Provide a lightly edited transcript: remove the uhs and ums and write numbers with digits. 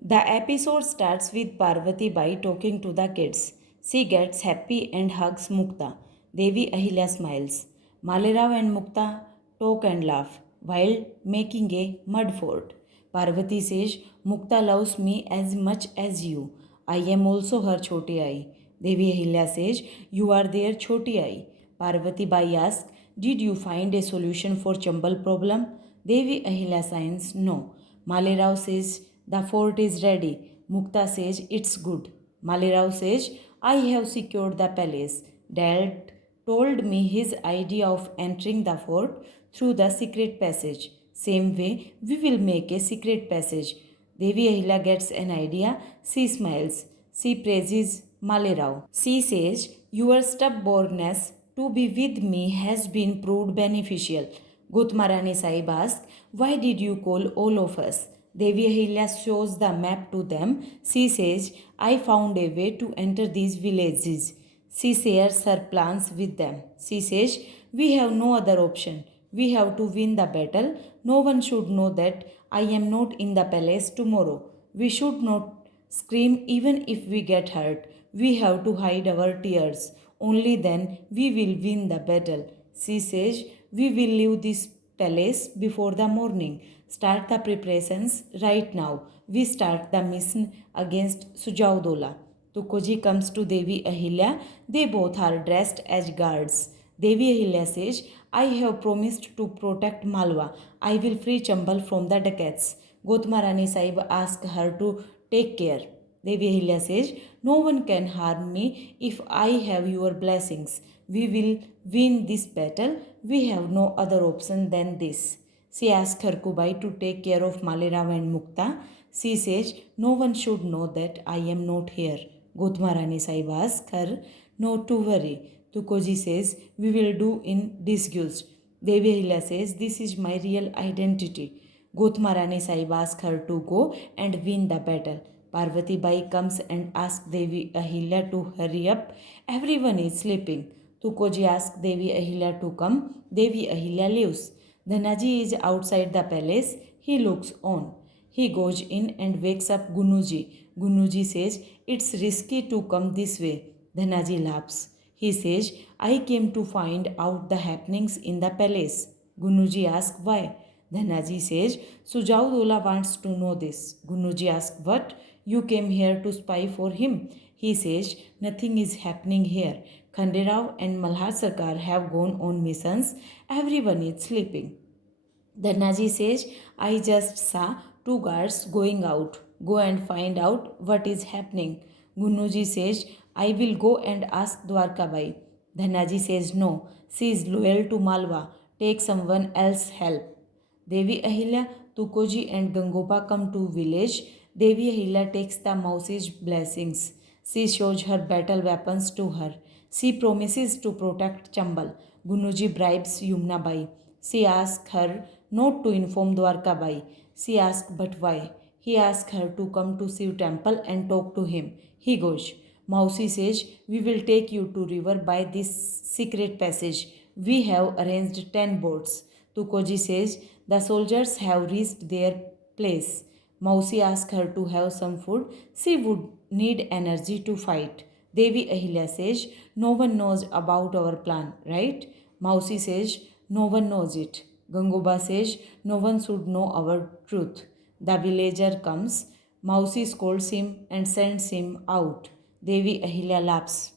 The episode starts with Parvati Bai talking to the kids. She gets happy and hugs Mukta. Devi Ahilya smiles. Malerao and Mukta talk and laugh while making a mud fort. Parvati says, Mukta loves me as much as you. I am also her choti ai. Devi Ahilya says, you are their choti ai. Parvati Bai asks, did you find a solution for Chambal problem? Devi Ahilya signs, no. Malerao says, the fort is ready. Mukta says, it's good. Malerao says, I have secured the palace. Dad told me his idea of entering the fort through the secret passage. Same way, we will make a secret passage. Devi Ahila gets an idea. She smiles. She praises Malerao. She says, your stubbornness to be with me has been proved beneficial. Gotmarani Sahib asks, why did you call all of us? Devi Ahilya shows the map to them. She says, I found a way to enter these villages. She shares her plans with them. She says, we have no other option. We have to win the battle. No one should know that I am not in the palace tomorrow. We should not scream even if we get hurt. We have to hide our tears. Only then we will win the battle. She says, we will leave this palace before the morning. Start the preparations right now. We start the mission against Sujaudola. Tukoji comes to Devi Ahilya. They both are dressed as guards. Devi Ahilya says, I have promised to protect Malwa. I will free Chambal from the dacoits. Gotmarani Sahib asks her to take care. Devi Ahilya says, no one can harm me if I have your blessings. We will win this battle. We have no other option than this. She asks her Kubai to take care of Malerao and Mukta. She says, no one should know that I am not here. Gotmarani Sahib asks her not to worry. Tukoji says, we will do in disguise. Devi Ahilya says, this is my real identity. Gotmarani Sahib asks her to go and win the battle. Parvati Bai comes and asks Devi Ahilya to hurry up. Everyone is sleeping. Tukoji asks Devi Ahilya to come. Devi Ahilya leaves. Dhanaji is outside the palace. He looks on. He goes in and wakes up Gunuji. Gunuji says, it's risky to come this way. Dhanaji laughs. He says, I came to find out the happenings in the palace. Gunuji asks why. Dhanaji says, Sujaudola wants to know this. Gunuji asks, what? You came here to spy for him. He says, nothing is happening here. Khanderao and Malhar Sarkar have gone on missions. Everyone is sleeping. Dhanaji says, I just saw two guards going out. Go and find out what is happening. Gunuji says, I will go and ask Dwarkabai. Dhanaji says, no, she is loyal to Malwa. Take someone else help. Devi Ahilya, Tukoji and Gangopa come to village. Devi Ahilya takes the Mausi's blessings. She shows her battle weapons to her. She promises to protect Chambal. Gunuji bribes Yumna Bai. She asks her not to inform Dwarka Bai. She asks, but why? He asks her to come to Shiv temple and talk to him. He goes. Mausi says, we will take you to river by this secret passage. We have arranged 10 boats. Tukoji says, the soldiers have reached their place. Mausi asks her to have some food. She would need energy to fight. Devi Ahilya says, no one knows about our plan, right? Mausi says, no one knows it. Gangoba says, no one should know our truth. The villager comes. Mausi scolds him and sends him out. Devi Ahilya laughs.